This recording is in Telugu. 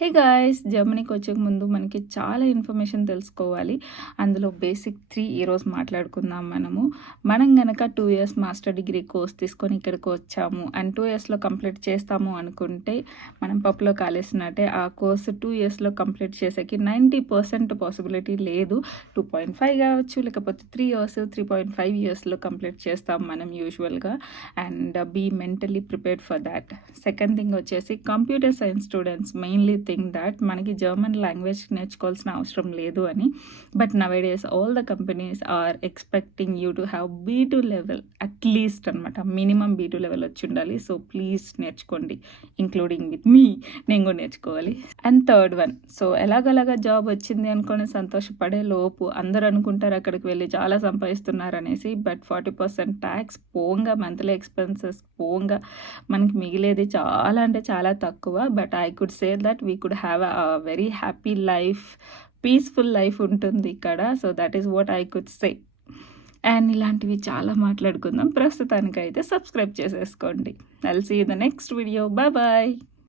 Hey guys! జర్మనీకి వచ్చే ముందు మనకి చాలా ఇన్ఫర్మేషన్ తెలుసుకోవాలి. అందులో బేసిక్ 3 ఈరోజు మాట్లాడుకుందాం మనము. మనం గనక 2 ఇయర్స్ మాస్టర్ డిగ్రీ కోర్స్ తీసుకొని ఇక్కడికి వచ్చాము అండ్ 2 ఇయర్స్‌లో కంప్లీట్ చేస్తాము అనుకుంటే మనం పప్పులో కాలేసినట్టే. ఆ కోర్స్ 2 ఇయర్స్‌లో కంప్లీట్ చేసేకి 90% పాసిబిలిటీ లేదు. 2.5 కావచ్చు, లేకపోతే 3 ఇయర్స్, 3.5 ఇయర్స్‌లో కంప్లీట్ చేస్తాం మనం యూజువల్‌గా. And be mentally prepared for that. Second thing వచ్చేసి computer science students mainly think that మనకి జర్మన్ లాంగ్వేజ్ నేర్చుకోవాల్సిన అవసరం లేదు అని. But nowadays all the companies are expecting you to have B2 level at least అనమాట. మినిమం B2 లెవెల్ వచ్చి ఉండాలి. సో ప్లీజ్ నేర్చుకోండి, ఇంక్లూడింగ్ విత్ మీ. నేను కూడా నేర్చుకోవాలి. అండ్ థర్డ్ వన్, సో ఎలాగలాగా జాబ్ వచ్చింది అనుకొని సంతోషపడే లోపు అందరూ అనుకుంటారు అక్కడికి వెళ్ళి చాలా సంపాదిస్తున్నారు అనేసి. బట్ 40% ట్యాక్స్ పోంగా, మంత్లీ ఎక్స్పెన్సెస్ పోంగా మనకి మిగిలేది చాలా అంటే చాలా తక్కువ. But I could say that we could have a very happy life, peaceful life ఉంటుంది ఇక్కడ. So that is what I could say. And ఇలాంటివి చాలా మాట్లాడుకుందాం. ప్రస్తుతానికైతే సబ్స్క్రైబ్ చేసేసుకోండి. I will see you in the next video. Bye bye.